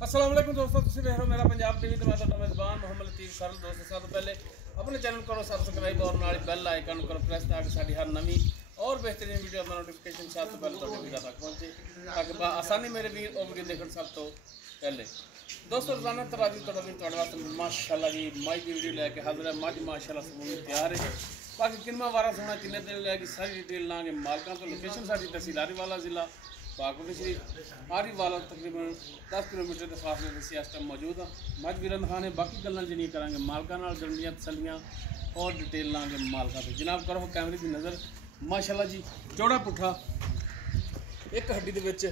अस्सलाम वालेकुम दोस्तों, तुम देख रहे हो मेरा पंजाब टीवी। तो मैं ਤੁਹਾਡਾ मेज़बान मोहम्मद लतीफ़ सरल। दोस्तों सब तो पहले अपने चैनल करो सबसक्राइब और नाल बेल आइकन करो प्रेस ताकि साडी हर नवी और बेहतरीन वीडियो का नोटिफिकेशन सब तो पहले ਤੁਹਾਡੇ ਵੀਰਾਂ तक पहुंचे ताकि आसानी मेरे वीर और वीडियो देखने सब तो पहले। दोस्तों रोजाना तरह की ਤੁਹਾਡਾ ਵੀਰ ਤੁਹਾਡੇ ਵਾਸਤੇ माशाअल्लाह जी मज की वीडियो लेके हाजिर है। मज माशाअल्लाह समूह तैयार है। बाकी किन्ना वारा सोना किन्ने दिन लगी सारी डिटेल लाँगे मालकां तो। लोकेशन साडी तहसील आरीवाला जिला बागोली शरीफ आरीवाला तकरीबन 10 किलोमीटर के फासले से इस टाइम मौजूद हाँ। मज वीरन खाने बाकी गल्लां जिहड़ियां करांगे मालकां नाल गंडियां तसलियां और डिटेल लाँगे मालकां तो। जनाब करो कैमरे की नज़र माशाअल्लाह जी चौड़ा पुट्ठा एक हड्डी दे विच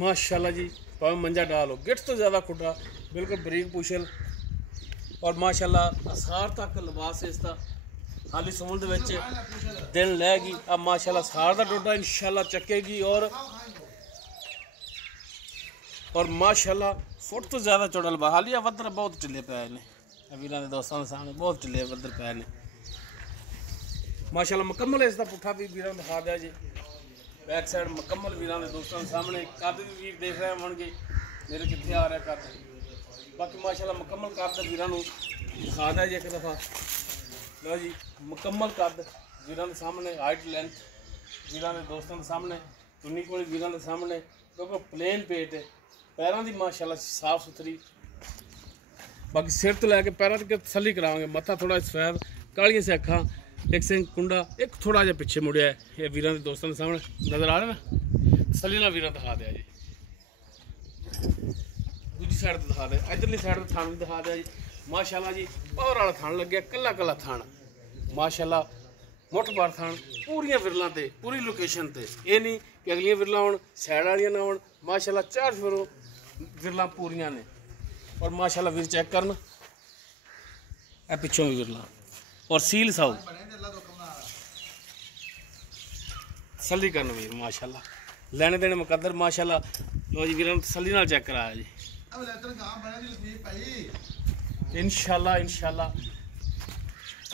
माशाअल्लाह जी भावें मंजा डालो गिट्ठ तो ज़्यादा खुड्डा बिल्कुल बरीक पुछल और माशाअल्लाह असार तक लिबास इसका हाली सुमन दे विच दिन लैगी। अब माशाअल्लाह सार दा डोडा इंशाअल्लाह चक्केगी और माशाअल्लाह फुट तो ज़्यादा चौड़ा लबा। हाली वधर बहुत ढिले पे ने वीरां दे दोस्तां दे सामने बहुत ढिले वधर पे ने माशाअल्लाह। मुकम्मल इसका पुट्ठा भी वीरां दिखा दिया जी। बैक साइड मुकम्मल वीरां दे दोस्तां दे सामने कद भी वीर देख रहे होणगे मेरे कित्थे आ रहा कद। बाकी माशाअल्लाह मुकम्मल कद वीरां नूं दिखा दिया जी एक दफ़ा। लो जी मुकम्मल कद वीरां दे सामने हाइट लेंथ वीरां दे दोस्तां दे सामने चुन्नी कोली वीरां दे सामने क्योंकि प्लेन पेट है पैरों की माशाअल्लाह साफ सुथरी। बाकी सिर तो लैके पैरों तक तसली करावांगे। मत्था थोड़ा सफेद कालियां से अखां एक सिंह कुंडा एक थोड़ा जिहा पिछे मुड़िया है। ये वीरां दे दोस्तां दे सामने नज़र आ रहा ना तसली नाल वीरां दिखा दिया जी। दूजी साइड तो दिखा दे इधरली साइड थान भी दिखा दिया जी माशाअल्लाह जी। पावर वाला थान लग्या कला कला थान माशाअल्लाह मुठ बार थान पूरियां विरलां ते पूरी लोकेशन ते। ये नहीं कि अगलियां विरलां होण साइड वालियां ना होण माशाअल्लाह चार विरलां पूरियां ने और माशाअल्लाह वीर चेक करन ए पिछों भी विरलां और सील साऊ तसल्ली करन वीर माशाअल्लाह लेने देने मुकद्दर माशाअल्लाह। लो जी वीरां तसल्ली नाल चेक कराया जी इंशाअल्लाह इंशाअल्लाह।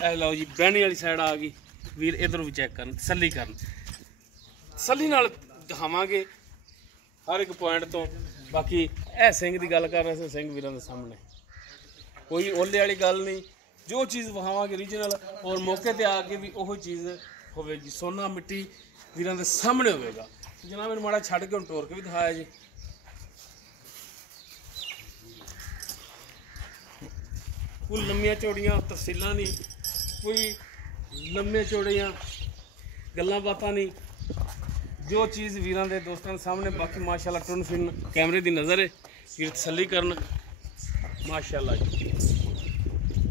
ए लो जी बैनी वाली साइड आ गई वीर इधरों भी चेक करन तसल्ली तसल्ली नाल दिखावांगे हर एक पॉइंट तो। बाकी ए सिंह की गल कर रहे सिंह वीरां दे सामने कोई ओले वाली गल नहीं। जो चीज़ विखावांगे रीजनल और मौके पर आके भी वही चीज़ होगी। सोना मिट्टी वीरां दे सामने होगा। जनाब मैंने माड़ा छड़ के हुण टोर के भी दिखाया जी। कोई लम्मियां चौड़ियां तफसीलां नहीं कोई लम्मे चौड़ियां गल्लां बातां नहीं। जो चीज़ वीरां दे दोस्तां दे सामने बाकी माशाअल्लाह टुन फिन कैमरे की नज़र है फिर तसल्ली करन माशाअल्लाह जी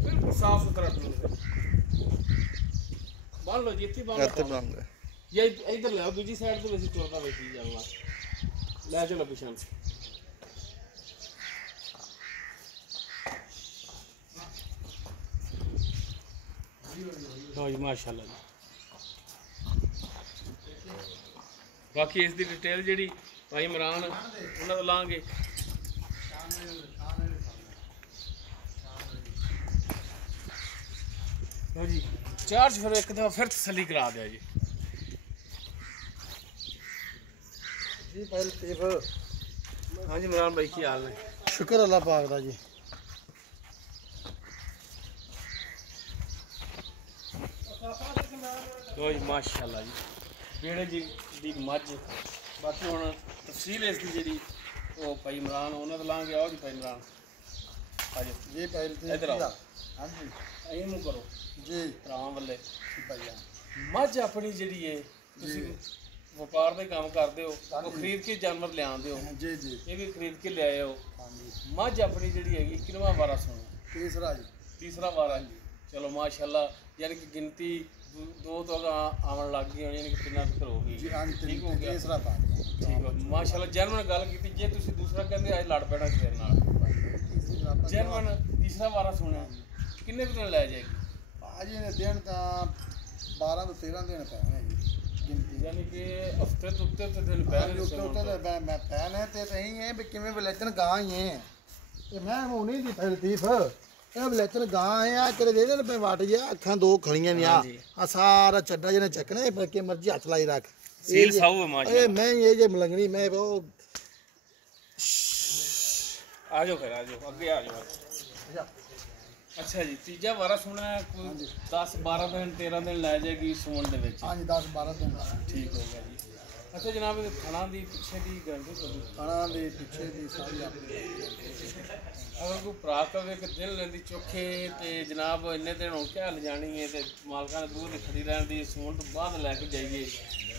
बिल्कुल साफ सुथरा टुन बांध लो जी। इत्थे बांध ये इधर ले दूजी साइड तो वैसे चौथा वैसी जाऊँगा ले चलो पिछन लो जी माशाअल्लाह जी। बाकी इसकी डिटेल जी भाई इमरान उन्होंने तो लाँगे लो जी चार्ज फिर एक दफ़ा फिर तसल्ली करा दिया जी। जी पहले हाँ जी इमरान भाई की हाल है? शुक्र अल्लाह पाक दा जी। लो जी माशाअल्लाह जी बेड़े जी दी मज। बाकी हुण तफसील इसकी जी वो भाई इमरान उन्होंने तो लाँगे आओ जी भाई इमरान आ जाओ जी पहले इधर आओ हाँ जी अं मुँह करो जी भरावां वाले भैया मज अपनी जी है तुसीं व्यापार का काम करते हो वो खरीद के जानवर ले आते हो जी जी ये भी खरीद के ले आए हो। हाँ जी मज अपनी जी हैगी किनवा वारा सुनो तीसरा जी तीसरा वारा जी। चलो माशाअल्लाह यानी कि गिनती दो तो आवन लग गई यानी कि कितना तक हो गई जी हाँ ठीक हो गया तीसरा था ठीक है माशाअल्लाह। जैनवन गल की जे तुसीं दूसरा कहते अज लड़ पैना तेरे नाल जैनवन तीसरा वारा सुनिया किन्ने दिन लै जाएगी भाजी ने दिन तो 12 तो 13 दिन पैने जी गिनती यानी कि हफ्ते तो उत्ते दिन पैन उत्ते मैं पैन है तो यही है भी किमें बलेचन गां ही है ये मैं हुणे दी लतीफ ਇਹ ਬਲੇਚਨ ਗਾਂ ਆ ਤੇਰੇ ਦੇ ਦੇ ਵਾਟ ਗਿਆ ਅੱਖਾਂ ਦੋ ਖਲੀਆਂ ਨੇ ਆ ਸਾਰਾ ਚੱਡਾ ਜਿਹਨੇ ਚੱਕਣਾ ਇਹ ਕੇ ਮਰਜ਼ੀ ਹੱਥ ਲਾਈ ਰੱਖ सील साहू है माशाल्लाह। मैं ये मलंगनी मैं वो ਆ ਜਾਓ ਫਿਰ, ਆ ਜਾਓ ਅੱਗੇ ਆ ਜਾਓ। ਅੱਛਾ ਜੀ, ਤੀਜਾ ਵਾਰਾ ਸੋਣਾ ਹੈ, ਕੋਈ 10 12 ਦਿਨ 13 ਦਿਨ ਲੈ ਜਾਏਗੀ ਸੂਣ ਦੇ ਵਿੱਚ। ਹਾਂਜੀ 10 12 ਦਿਨ ਦਾ ਠੀਕ ਹੋ ਗਿਆ ਜੀ। ਅੱਛਾ ਜਨਾਬ, ਇਹ ਥਣਾ ਦੀ ਪਿੱਛੇ ਦੀ ਗਰੰਟੀ ਤੁਹਾਡੀ? ਖਾਣਾ ਦੇ ਪਿੱਛੇ ਦੀ ਸਾਰੀ ਆਪਣੀ ਅਗਰ ਕੋਈ ਭਰਾ ਕਵੇ ਕਿ ਦਿਨ ਲੈਂਦੀ ਚੋਖੇ ਤੇ ਜਨਾਬ ਇੰਨੇ ਦਿਨ ਹੋ ਕੇ ਲਿਜਾਣੀ ਹੈ ਤੇ ਮਾਲਕਾਂ ਨੇ ਦੂਰ ਖੜੀ ਰਹਿਣ ਦੀ, ਸੂਣ ਤੋਂ ਬਾਅਦ ਲੈ ਕੇ ਜਾਈਏ,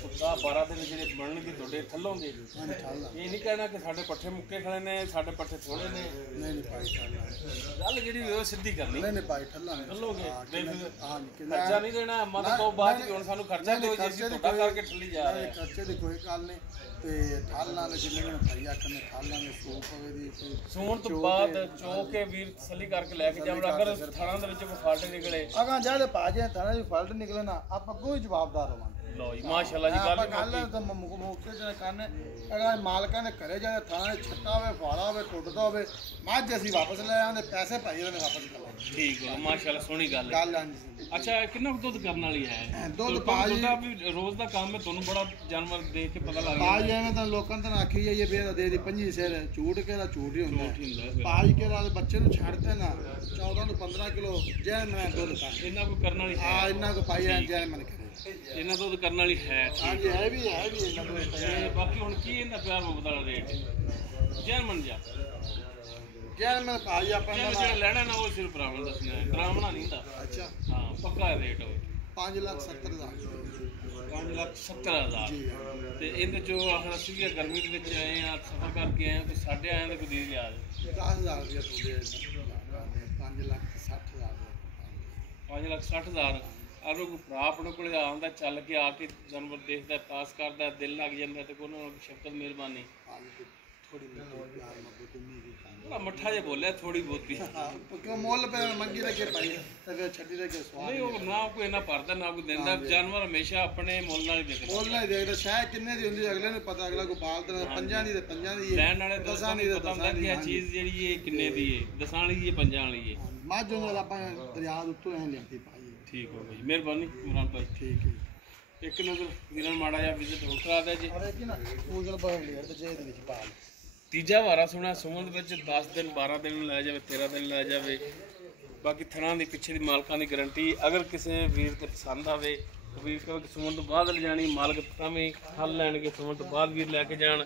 10 12 ਦਿਨ ਜਿਹੜੇ ਬਣਨਗੇ ਤੁਹਾਡੇ ਥੱਲੋਂਗੇ। ਹਾਂਜੀ ਠਾਲਾ ਇਹ ਨਹੀਂ ਕਹਿਣਾ ਕਿ ਸਾਡੇ ਪੱਠੇ ਮੁੱਕੇ ਖੜੇ ਨੇ, ਸਾਡੇ ਪੱਠੇ ਥੋੜੇ ਨੇ। ਨਹੀਂ ਨਹੀਂ ਪਾਈ ਠਾਲਾ ਗੱਲ ਜਿਹੜੀ ਉਹ ਸਿੱਧੀ ਕਰਨੀ। ਨਹੀਂ ਨਹੀਂ ਪਾਈ ਠੱਲਾ ਨਹੀਂ ਥੱਲੋਂਗੇ ਹਾਂਜੀ ਖਰਚਾ ਨਹੀਂ ਦੇਣਾ ਮਤ ਤੋਂ ਬਾਅਦ ਕਿ ਹੁਣ ਸਾਨੂੰ ਖਰਚਾ ਦਿਓ ਜੇ ਅਸੀਂ ਤੁਹਾਡਾ ਕਰਕੇ ਠੱਲੀ ਜਾ ਰਹੇ ਹਾਂ। ਖਰਚੇ ਦੀ ਕੋਈ ਗੱਲ ਨਹੀਂ ਤੇ ਠਾਲਾਂ ਨੇ ਜਿੰਨੇ ਮੈਨੂੰ ਭਾਈ ਆਖਣ ਠਾਲਾਂ ਨੇ ਸੂਪ ਹੋਵੇ ਦੀ ਸੂਣ ਤੋਂ ਬਾਅਦ ਚੋ ਕੇ ਵੀਰ ਤਸੱਲੀ ਕਰਕੇ ਲੈ ਕੇ ਜਾਵਣ। ਅਗਰ ਥਾਣਾ ਦੇ ਵਿੱਚ ਕੋਈ ਫਾਲਟ ਨਿਕਲੇ, ਅਗਾਂ ਜਿਹੜੇ ਭਾਜੇ ਥਾਣੇ ਦੀ ਫਾਲਟ ਨਿਕਲੇ ਨਾ, ਆਪਾਂ ਕੋਈ ਜਵਾਬਦਾਰ ਹੋਵਾਂਗੇ। ਲਓ ਜੀ ਮਾਸ਼ਾਅੱਲਾ ਜੀ, ਗੱਲ ਗੱਲ ਤਾਂ ਮੁੱਕੇ ਜਿਹੜੇ ਕਰਨੇ ਅਗਰ ਮਾਲਕਾਂ ਦੇ ਘਰੇ ਜਾਏ ਥਾਣੇ ਛੱਟਾ ਹੋਵੇ ਫਾਲਾ ਹੋਵੇ ਟੁੱਟਦਾ ਹੋਵੇ, ਮੱਝ ਅਸੀਂ ਵਾਪਸ ਲੈ ਆਉਂਦੇ, ਪੈਸੇ ਭਾਈ ਉਹਨੇ ਵਾਪਸ ਕਰ ਲੈਣੇ। ਠੀਕ ਹੋ ਮਾਸ਼ਾਅੱਲਾ, ਸੋਹਣੀ ਗੱਲ ਹੈ। ਗੱਲ ਆਂਦੀ ਅੱਛਾ, ਕਿੰਨਾ ਕੁ ਦੁੱਧ ਕਰਨ ਵਾਲੀ ਹੈ? ਦੁੱਧ ਭਾਜੀ ਵੀ ਰੋਜ਼ ਦਾ ਕੰਮ ਹੈ, ਤੁਹਾਨੂੰ ਬੜਾ ਜਾਨਵਰ ਦੇਖ ਕੇ ਪਤਾ ਲੱਗ ਭਾਜੀ ਐਵੇਂ ਤਾਂ ਲੋਕਾਂ ਨੇ ਤਾਂ ਆਖੀ ਜਾਈਏ ਬੇਰ ਦੇ ਦੀ 25 ਸਿਰ ਝੂਠ ਕਿਹੜਾ ਝੂਠ ਹੀ ਹੁੰਦਾ ਭਾਜੀ ਕਿਹੜਾ ਦੇ ਬੱਚੇ ਨੂੰ ਛੱਡਦੇ ਨਾ 14 ਤੋਂ 15 ਕਿਲੋ ਜੈ ਮੈਂ ਦੁੱਧ ਕਰ ਇਹਨਾਂ ਕੋ ਕਰਨ ਵਾਲੀ ਹੈ। ਇਹਨਾਂ ਕੋ ਪਾਈ ਜੈ ਮਨ ਕਰੇ ਇਹਨਾਂ ਦੁੱਧ ਕਰਨ ਵਾਲੀ ਹੈ। ਹਾਂਜੀ ਹੈ ਵੀ ਇਹਨਾਂ ਕੋਲ ਤੇ ਬਾਕੀ ਹੁਣ ਕੀ ਇਹਨਾਂ ਪਿਆਰ ਮੁਹੱਬਤ ਵਾਲਾ ਰੇਟ ਜੈਨ ਮੰਨ ਜਾ ਜੈ ਮੈਂ ਭਾਜੀ ਆਪਾਂ ਜਿਹੜਾ ਲੈਣਾ ਨਾ ਉਹ ਸਿਰਫ ਭਰਾਵਾਂ ਦੱਸਣਾ ਹੈ, ਡਰਾਮਣਾ ਨਹੀਂ ਹੁੰਦਾ। ਅੱਛਾ ਹਾਂ ਪੱਕਾ ਰੇਟ ਹੋਵੇ 5,70,000 5,70,000 ਜੀ ਤੇ ਇਹਦੇ ਚੋਂ ਆਖਰ ਅਸੀਂ ਵੀ ਗਰਮੀ ਦੇ ਵਿੱਚ ਆਏ ਆ, ਸਫਰ ਕਰਕੇ ਆਏ ਆ, ਕੋਈ ਸਾਡੇ ਆਏ ਦੇ ਕੋਈ ਦੇ ਲਿਆ 10,000 ਰੁਪਏ ਤੁਹਾਡੇ 5,60,000 5,60,000। ਅਗਰ ਕੋਈ ਭਰਾ ਆਪਣੇ ਕੋਲ ਆਉਂਦਾ ਚੱਲ ਕੇ ਆ ਕੇ ਜਾਨਵਰ ਦੇਖਦਾ, ਪਾਸ ਕਰਦਾ, ਦਿਲ ਲੱਗ ਜਾਂਦਾ ਤੇ ਕੋਈ ਸ਼ਫਕਤ ਮਿਹਰਬਾਨੀ ਥੋੜੀ ਪਿਆਰ ਮੁਹੱਬਤ ਨਹੀਂ ਬੜਾ ਮੱਠਾ ਜਿਹਾ ਬੋਲਿਆ, ਥੋੜੀ ਬਹੁਤੀ ਕਿਉਂ ਮੁੱਲ ਪੈ ਮੰਗੀ ਰੱਖੇ ਭਾਈ ਤੇ ਫਿਰ ਛੱਡੀ ਰੱਖੇ ਸਵਾਲ ਨਹੀਂ। ਉਹ ਨਾ ਕੋਈ ਇਹਨਾਂ ਭਰਦਾ ਨਾ ਕੋਈ ਦਿੰਦਾ, ਜਾਨਵਰ ਹਮੇਸ਼ਾ ਆਪਣੇ ਮੁੱਲ ਨਾਲ ਹੀ ਵਿਕਦਾ। ਮੁੱਲ ਨਹੀਂ ਦੇਖਦਾ ਸ਼ਾਇਦ ਕਿੰਨੇ ਦੀ ਹੁੰਦੀ ਅਗਲੇ ਨੂੰ ਪਤਾ, ਅਗਲਾ ਕੋਈ ਬਾਲਦਾ ਪੰਜਾਂ ਦੀ ਤੇ ਪੰਜਾਂ ਦੀ ਲੈਣ ਵਾਲੇ ਦਸਾਂ ਦੀ ਪਤਾ ਹੁੰਦਾ ਕਿ ਇਹ ਚੀਜ਼ ਜਿਹੜੀ ਇਹ ਕਿੰਨੇ ਦੀ ਹੈ, ਦਸਾਂ ਵਾਲੀ ਹੈ ਪੰਜਾਂ ਵਾਲੀ ਹੈ। ਮੱਝ ਨੂੰ ਆਪਾਂ ਦਰਿਆ ਉੱਤੋਂ ਐ ਲਿਆਂਦੀ ਭਾਈ। ਠੀਕ ਹੋ ਗਈ, ਮਿਹਰਬਾਨੀ ਇਮਰਾਨ ਭਾਈ। ਠੀਕ ਹੈ ਇੱਕ ਨਜ਼ਰ ਵੀਰਾਂ ਮਾੜਾ ਜਿਹਾ ਵਿਜ਼ਿਟ ਹੋ ਕਰਾ ਦੇ ਜੀ। ਅਰੇ ਕੀ ਨਾ ਪੂਜਲ ਬਹਲੀਅਰ ਤੇ ਜੇ ਦੇ ਵਿੱਚ ਪਾ ਤੀਜਾ ਵਾਰਾ ਸੁਣਾ ਸੂਣ ਦੇ ਵਿੱਚ 10 ਦਿਨ 12 ਦਿਨ ਲੈ ਜਾਵੇ, 13 ਦਿਨ ਲੈ ਜਾਵੇ। ਬਾਕੀ ਥਣਾ ਦੀ ਪਿੱਛੇ ਦੀ ਮਾਲਕਾਂ ਦੀ ਗਾਰੰਟੀ। ਅਗਰ ਕਿਸੇ ਵੀਰ ਤੇ ਪਸੰਦ ਆਵੇ, ਵੀਰ ਕਹੇ ਕਿ ਸੂਣ ਤੋਂ ਬਾਅਦ ਲੈ ਜਾਣੀ, ਮਾਲਕ ਭਾਵੇਂ ਹੱਲ ਲੈਣਗੇ ਸੂਣ ਤੋਂ ਬਾਅਦ ਵੀਰ ਲੈ ਕੇ ਜਾਣ,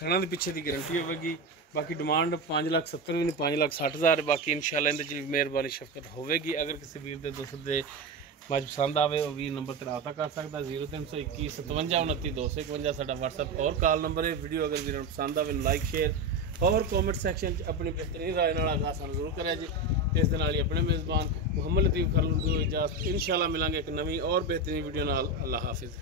ਥਣਾ ਦੀ ਪਿੱਛੇ ਦੀ ਗਾਰੰਟੀ ਹੋਵੇਗੀ। ਬਾਕੀ ਡਿਮਾਂਡ 5,70,000 ਵੀ ਨਹੀਂ, 5,60,000। ਬਾਕੀ ਇਨਸ਼ਾਅੱਲਾ ਇਹਦੇ 'ਚ ਮਿਹਰਬਾਨੀ ਸ਼ਫਕਤ ਹੋਵੇਗੀ। ਅਗਰ ਕਿਸੇ ਵੀਰ ਦੇ ਦੋਸਤ ਦੇ ਮੱਝ ਪਸੰਦ ਆਵੇ ਉਹ ਵੀ ਨੰਬਰ 'ਤੇ ਰਾਬਤਾ ਕਰ ਸਕਦਾ। 0321 57 29 251 ਸਾਡਾ WhatsApp ਔਰ ਕਾਲ ਨੰਬਰ ਹੈ। ਵੀਡੀਓ ਅਗਰ ਵੀਰਾਂ ਨੂੰ ਪਸੰਦ ਆਵੇ ਲਾਈਕ ਸ਼ੇਅਰ ਔਰ ਕਮੈਂਟ ਸੈਕਸ਼ਨ 'ਚ ਆਪਣੀ ਬਿਹਤਰੀਨ ਰਾਏ ਨਾਲ ਆਗਾਹ ਸਾਨੂੰ ਜ਼ਰੂਰ ਕਰਿਆ ਜੀ। ਇਸ ਦੇ ਨਾਲ ਹੀ ਆਪਣੇ ਮੇਜ਼ਬਾਨ ਮੁਹੰਮਦ ਲਤੀਫ ਖਰਲ ਨੂੰ ਇਜਾਜ਼ਤ। ਇਨਸ਼ਾਅੱਲਾ ਮਿਲਾਂਗੇ ਇੱਕ ਨਵੀਂ ਔਰ ਬਿਹਤਰੀਨ ਵੀਡੀਓ ਨਾਲ। ਅੱਲਾਹ ਹਾਫਿਜ਼।